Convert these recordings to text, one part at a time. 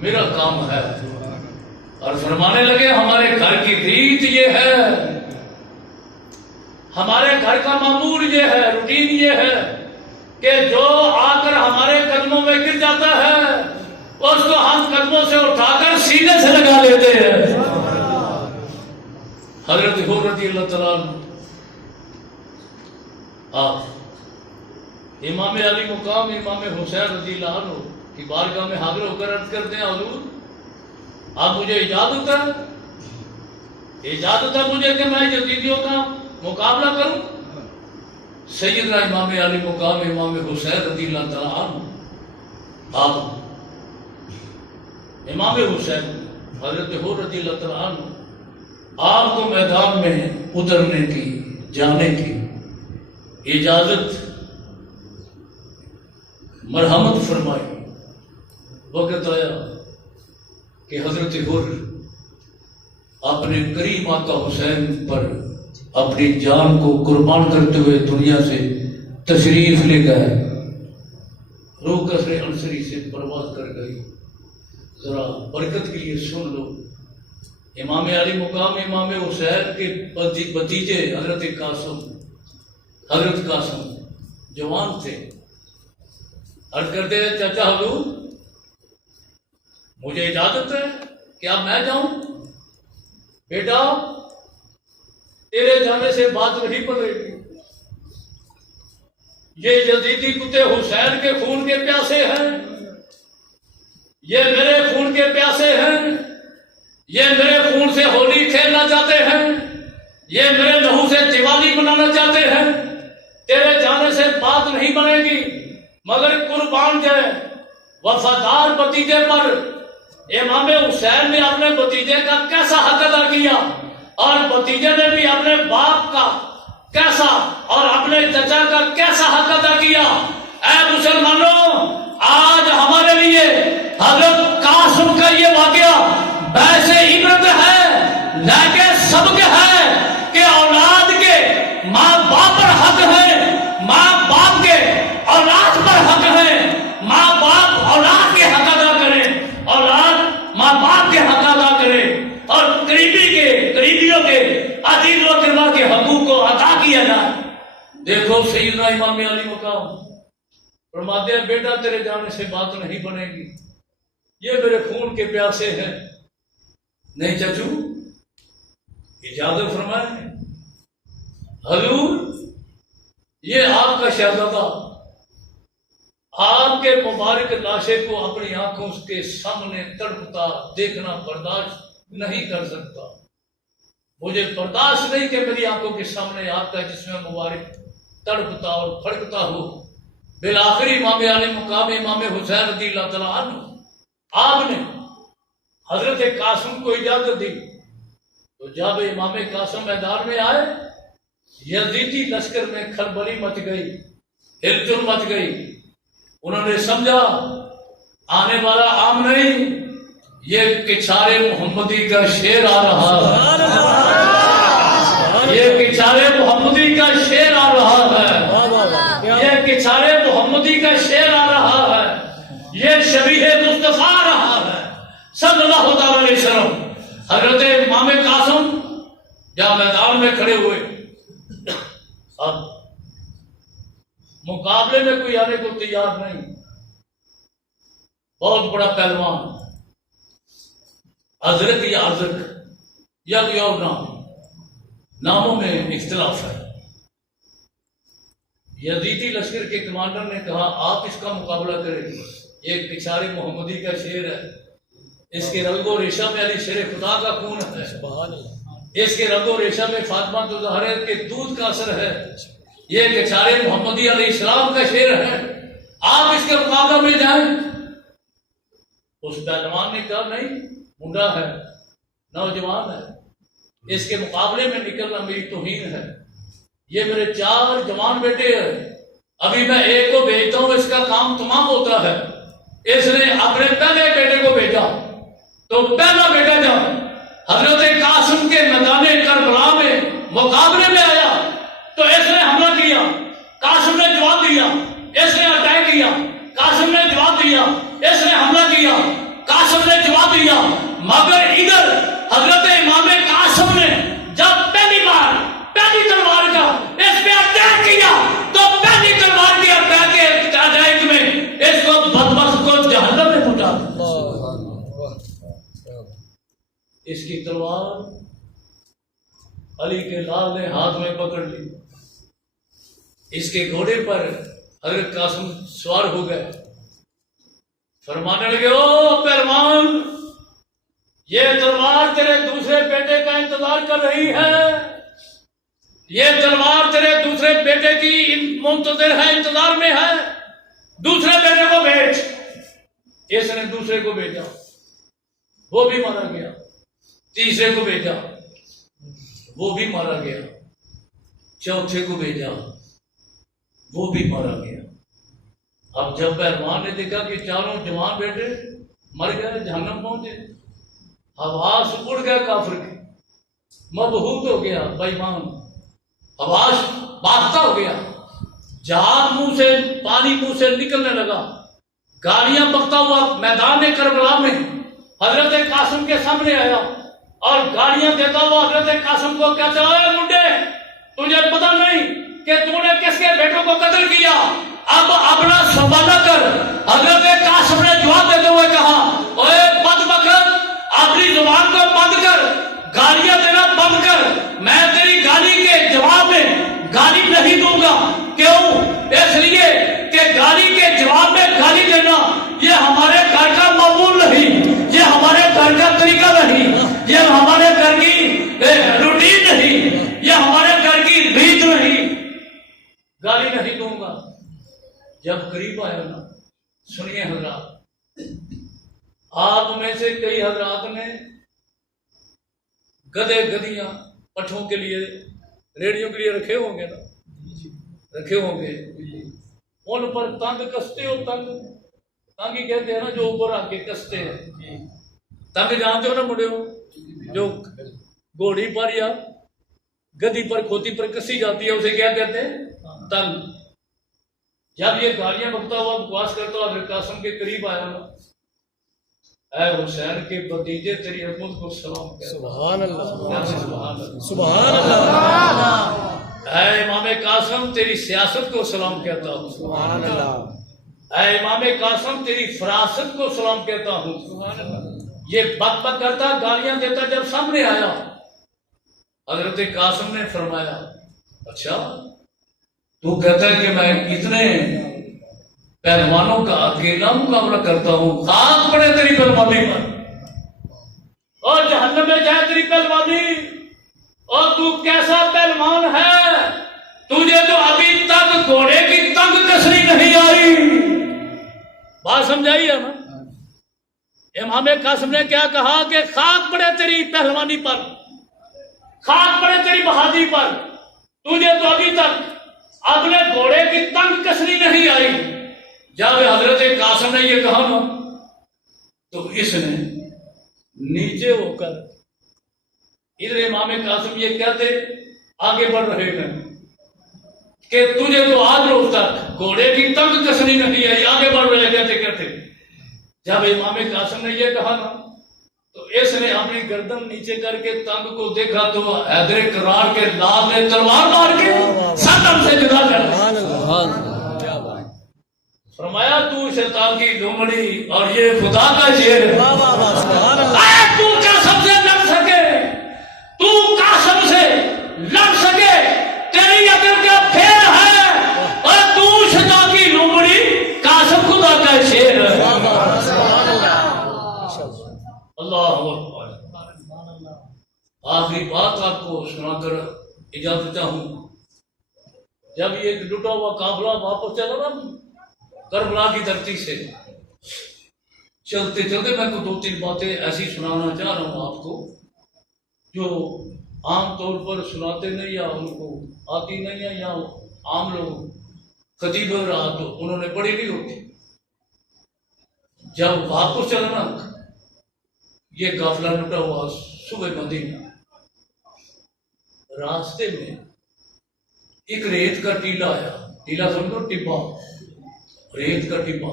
میرا کام ہے. اور فرمانے لگے ہمارے گھر کی ریت یہ ہے، ہمارے گھر کا معمول یہ ہے، روٹین یہ ہے کہ جو آ کر ہمارے قدموں میں گر جاتا ہے اس کو ہم قدموں سے اٹھا کر سینے سے لگا لیتے ہیں. حضرت حور رضی اللہ تعالیٰ آپ امام علی مقام امام حسین رضی اللہ عنہ کی بارگاہ میں حاضر ہو کر عرض کرتے ہیں حضور آپ مجھے اجازت ہے مجھے کہ میں یزیدیوں کا مقابلہ کروں. سیدنا امام علی مقام امام حسین رضی اللہ تعالیٰ عنہ آپ امام حسین حضرت حور رضی اللہ تعالیٰ عنہ آپ کو میدان میں اترنے کی جانے کی اجازت مرحمت فرمائی. وقت آیا کہ حضرت حر اپنے قریب آقا حسین پر اپنی جان کو قربان کرتے ہوئے دنیا سے تشریف لے گئے. روح قصر انصری سے پرواز کر گئی. ذرا برکت کے لیے سن لو. امام علی مقام امام حسین کے بھتیجے حضرت قاسم جوان تھے. عرض کرتے ہیں چچا حضور مجھے اجازت ہے کیا میں جاؤں؟ بیٹا تیرے جانے سے بات نہیں پڑے گی. یہ یزیدی کتے حسین کے خون کے پیاسے ہیں، یہ میرے خون کے پیاسے ہیں، یہ میرے خون سے ہولی کھیلنا چاہتے ہیں، یہ میرے لہو سے دیوالی منانا چاہتے ہیں. تیرے جانے سے بات نہیں بنے گی مگر قربان جائے وفادار بھتیجے پر. امام حسین نے اپنے بھتیجے کا کیسا حق ادا کیا اور بھتیجے نے بھی اپنے باپ کا کیسا اور اپنے چچا کا کیسا حق ادا کیا. اے مسلمانوں آج ہمارے لیے حضرت قاسم کا یہ واقعہ بحث عبرت ہے، لیکن سبق ہے کہ اولاد کے ماں باپ پر حق ہے، ماں باپ کے اولاد پر حق ہے. ماں باپ اولاد کے حق ادا کرے، اولاد ماں باپ کے حق ادا کرے اور قریبیوں کے عزیز و اقربا کے حقوق کو ادا کیا جائے. دیکھو سیدنا امام علی مقام فرماتے ہیں بیٹا تیرے جانے سے بات نہیں بنے گی، یہ میرے خون کے پیاسے ہیں. نہیں چچو اجازت فرمائیں. حضور یہ آپ کا شہزادہ آپ کے مبارک لاشے کو اپنی آنکھوں کے سامنے تڑپتا دیکھنا برداشت نہیں کر سکتا. مجھے برداشت نہیں کہ میری آنکھوں کے سامنے آپ کا جسم مبارک تڑپتا اور پھڑکتا ہو. بالآخر امام علی مقام امام حسین رضی اللہ تعالیٰ عنہ آپ نے حضرت قاسم کو اجازت دی. تو جب امام قاسم میدان میں آئے یزیدی لشکر میں کھلبلی مچ گئی، ہلچل مچ گئی. انہوں نے سمجھا آنے والا عام نہیں، یہ کچھارے محمدی کا شیر آ رہا ہے، یہ کچھارے محمدی کا شیر آ رہا ہے، یہ کچھارے محمدی کا شیر آ رہا ہے، یہ شبیہ مصطفیٰ آ رہا ہے صلی اللہ تعالی علیہ وسلم. حضرت امام قاسم جہاں میدان میں کھڑے ہوئے، اب مقابلے میں کوئی آنے کو تیار نہیں. بہت بڑا پہلوان ازرق یا ازرق یا کوئی اور ناموں میں اختلاف ہے. یزیدی لشکر کے کمانڈر نے کہا آپ اس کا مقابلہ کریں. ایک کچھارے محمدی کا شیر ہے، اس کے رنگ و ریشہ میں علی شیر خدا کا خون ہے، اس کے رنگ و ریشہ میں فاطمہ تو زہرا کے دودھ کا اثر ہے. یہ کچھارے محمدی علیہ السلام کا شیر ہے، آپ اس کے مقابلہ میں جائیں. اس پہلوان نے کہا نہیں، منڈا ہے، نوجوان ہے، اس کے مقابلے میں نکلنا میری توہین ہے. یہ میرے 4 جوان بیٹے ہیں، ابھی میں ایک کو بھیجتا ہوں اس کا کام تمام ہوتا ہے. اس نے اپنے پہلے بیٹے کو بھیجا تو پہلا بیٹا جب حضرت قاسم کے میدان کربلا میں مقابلے میں آیا تو اس نے حملہ کیا، قاسم نے جواب دیا، اس نے اٹیک کیا، قاسم نے جواب دیا، اس نے حملہ کیا، قاسم نے دیا، مگر ادھر حضرت امام قاسم نے جب پہلی تلوار کا اس پہ اٹیک کیا تو پہلی تلوار کی اٹیک میں اس کو بدبخت کو جہنم میں پہنچا دیا۔ اس کی تلوار علی کے لال نے ہاتھ میں پکڑ لی، اس کے گھوڑے پر حضرت قاسم سوار ہو گئے، فرمانے لگے او پہلوان، یہ تلوار تیرے دوسرے بیٹے کا انتظار کر رہی ہے، یہ تلوار تیرے دوسرے بیٹے کی منتظر ہے، انتظار میں ہے، دوسرے بیٹے کو بھیج۔ اس نے دوسرے کو بھیجا، وہ بھی مارا گیا، تیسرے کو بھیجا، وہ بھی مارا گیا، چوتھے کو بھیجا، وہ بھی مارا گیا۔ اب جب پہلوان نے دیکھا کہ چاروں جوان بیٹے مر گئے، جہنم پہنچے، حواس اڑ گیا کافر کے، مبہوت ہو گیا بے ایمان، حواس باختہ ہو گیا، جہاد منہ سے پانی منہ سے نکلنے لگا، گالیاں بکتا ہوا میدان کربلا میں حضرت قاسم کے سامنے آیا اور گالیاں دیتا ہوا حضرت قاسم کو کہتا ہے منڈے تجھے پتہ نہیں کہ تو نے کس کے بیٹوں کو قتل کیا، اب اپنا سنبھالا کر۔ حضرت قاسم نے جواب دیتے ہوئے کہا اوے بدبخت، اپنی زبان کو بند کر، گالیاں دینا بند کر، میں تیری گالی کے جواب میں گالی نہیں دوں گا۔ کیوں؟ اس لیے کہ گالی کے جواب میں گالی دینا یہ ہمارے گھر کا معمول نہیں، یہ ہمارے گھر کا طریقہ نہیں، یہ ہمارے گھر کی روٹین نہیں، یہ ہمارے گھر کی ریت نہیں، گالی نہیں دوں گا۔ جب قریب آیا نا، سنیے حضرات، آپ میں سے کئی حضرات نے گدے گدیاں پٹھوں کے لیے ریڑیوں کے لیے رکھے ہوں گے نا، رکھے ہوں گے، ان پر تنگ کستے ہو، تنگ ہی کہتے ہیں نا جو اوپر آ کے کستے ہیں، تنگ جانتے ہو نا مڈے ہو، جو گھوڑی پر یا گدی پر کھوتی پر کسی جاتی ہے اسے کیا کہتے ہیں؟ تنگ۔ جب یہ گالیاں بکتا ہوا بکواس کرتا ہوا حضرت قاسم کے قریب آیا نا، اے حسین کے بھتیجے تیری عظمت کو سلام کہتا، سبحان اللہ، سبحان اللہ، اے امام قاسم تیری سیاست کو سلام کہتا ہوں، سبحان اللہ، اے امام قاسم تیری فراست کو سلام کہتا ہوں، سبحان اللہ۔ یہ بک بک کرتا گالیاں دیتا جب سامنے آیا، حضرت قاسم نے فرمایا اچھا تو کہتا ہے کہ میں اتنے پہلوانوں کا اکیلا مقابلہ کرتا ہوں، خاک پڑے تیری پہلوانی پر، اور جہنم میں جائے تیری پہلوانی، اور تو کیسا پہلوان ہے، تجھے تو ابھی تک گھوڑے کی تنگ کسری نہیں آئی۔ بات سمجھائیے نا، امام قاسم نے کیا کہا کہ خاک پڑے تیری پہلوانی پر، خاک پڑے تیری بہادری پر، تجھے تو ابھی تک اپنے گھوڑے کی تنگ کسری نہیں آئی۔ جب حضرت قاسم نے یہ کہا نا تو اس نے نیچے ہو کر، ادھر امام قاسم یہ کہتے آگے بڑھ رہے ہیں کہ تجھے تو آج روز تک گھوڑے کی تنگ کسری نہیں آئی، آگے بڑھ رہے کہتے۔ جب امام قاسم نے یہ کہا نا تو اس نے اپنی گردن نیچے کر کے تنگ کو دیکھا تو حیدر کرار کے لال نے تلوار مار کے ساتم سے جدا کر دیا، فرمایا تو شیطان کی لومڑی اور یہ خدا کا شیر ہے، تو قاسم سے لڑ سکے، تو قاسم سے لڑ سکے، تیری اگر کیا پھیر ہے، اور تو شیطان کی لومڑی، قاسم خدا کا شیر ہے۔ اللہ اکبر۔ آخری بات آپ کو سنا کر اجازت دیتا ہوں، جب یہ لٹا ہوا قافلہ واپس چلا نا کربلا کی دھرتی سے، چلتے چلتے میں کو دو تین باتیں ایسی سنانا چاہ رہا ہوں آپ کو جو عام طور پر سناتے نہیں یا ان کو آتی نہیں ہے، یا عام لوگ خطیب رہا تو انہوں نے پڑھی نہیں ہوتی۔ جب واپس چلنا یہ قافلہ لٹا ہوا صبح مدینہ، راستے میں ایک ریت کا ٹیلا آیا، ٹیلا سمجھو ٹبا، ریت کا ٹبا،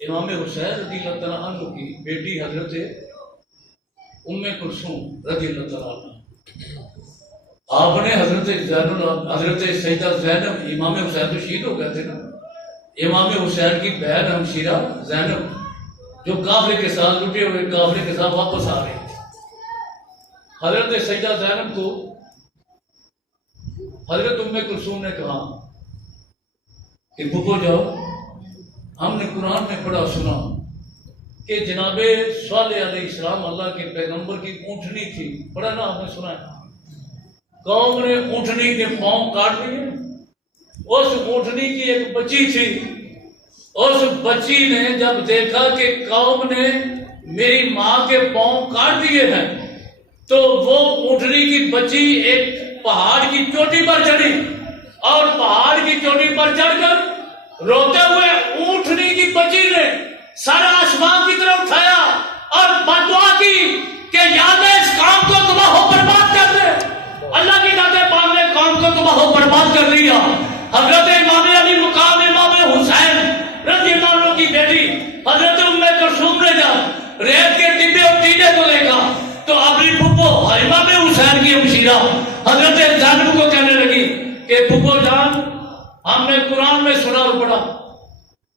امام حسین رضی اللہ تعالیٰ عنہ کی بیٹی حضرت ام کلثوم رضی اللہ تعالیٰ عنہ، آپ نے حضرت سیدہ زینب، امام حسین تو شہید ہو گئے تھے نا، امام حسین کی بہن ہمشیرہ زینب جو قافلے کے ساتھ لٹے ہوئے قافلے کے ساتھ واپس آ رہے تھے، حضرت سیدہ زینب کو حضرت ام کلثوم نے کہا کہ پھپھو جاؤ، ہم نے قرآن میں پڑھا سنا کہ جناب صالح علیہ السلام اللہ کے پیغمبر کی اونٹنی تھی، پڑھا نا آپ نے سنا ہے، قوم نے اونٹنی کے پاؤں کاٹ دیے، اس اونٹنی کی ایک بچی تھی، اس بچی نے جب دیکھا کہ قوم نے میری ماں کے پاؤں کاٹ دیے ہیں تو وہ اونٹنی کی بچی ایک پہاڑ کی چوٹی پر چڑھی اور پہاڑ کی چوٹی پر چڑھ کر روتے ہوئے اونٹنی کی بچی نے سارا آسمان کی طرف اٹھایا اور بددعا کی کہ یا اللہ اس کام کو تباہ و برباد کر دے۔ اللہ کی ذات پاک نے کام کو تباہ و برباد کر دیا۔ حضرت امام علی مقام امام حسین رضی اللہ عنہ کی بیٹی حضرت ام کلثوم نے جب ریت کے ٹبے اور ٹینے کو دیکھا تو اپنی پھپھو امام حسین کی ہمشیرہ حضرت زینب کو کہنے لگی کہ پھپھو جان، ہم نے قرآن میں سنا اور پڑھا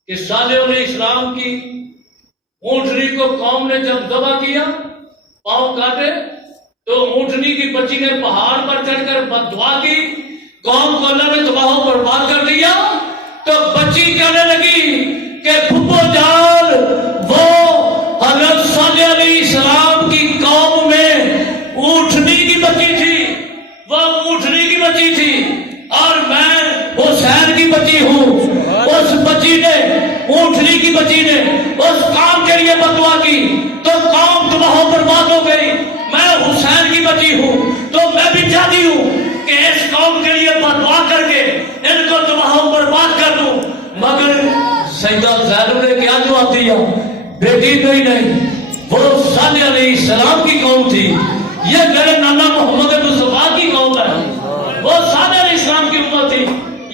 کہ صالح علیہ السلام کی اونٹنی کو قوم نے جب ذبح کیا، پاؤں کاٹے، تو اونٹنی کی بچی نے پہاڑ پر چڑھ کر بددعا کی، قوم کو اللہ نے تباہ و برباد کر دیا۔ تو بچی کہنے لگی کہ پھپھو جان، وہ حضرت صالح علیہ السلام کی قوم میں اونٹنی کی بچی تھی، وہ اونٹنی کی بچی تھی اور میں حسین کی بچی ہوں۔ اس بچی نے، اونٹنی کی بچی نے اس کام کے لیے بددعا کی تو قوم تباہ و برباد ہو گئی۔ میں حسین کی بچی ہوں تو میں بھی چاہتی ہوں کہ اس قوم کے لیے بددعا کر کے ان کو تباہ و برباد کر دوں، مگر سیدہ زینب نے کیا جواب دیا؟ بیٹی نہیں، وہ صالح علیہ السلام کی قوم تھی، یہ میرے نانا محمد مصطفیٰ کی قوم ہے، وہ صالح علیہ السلام کی امت تھی،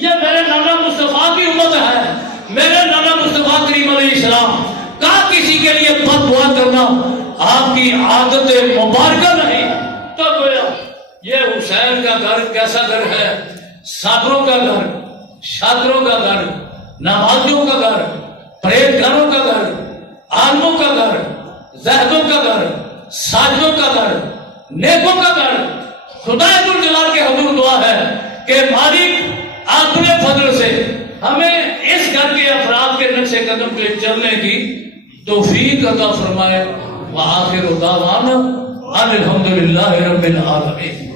یہ میرے نانا مصطفیٰ کی امت ہے۔ میرے نانا مصطفیٰ کریم علیہ السلام کا کسی کے لیے بد دعا کرنا آپ کی عادت مبارکہ نہیں۔ تو گویا یہ حسین کا گھر کیسا گھر ہے؟ صابروں کا گھر، شاکروں کا گھر، نمازیوں کا گھر، پرہیزگاروں کا گھر، عالموں کا گھر، زاہدوں کا گھر، ساجدوں کا گھر، نیکوں کا گھر۔ خدا ذوالجلال کے حضور دعا ہے کہ مالک اپنے فضل سے ہمیں اس گھر کے افراد کے نقش قدم پہ چلنے کی توفیق عطا فرمائے۔ وآخر دعوانا ان الحمدللہ رب العالمین۔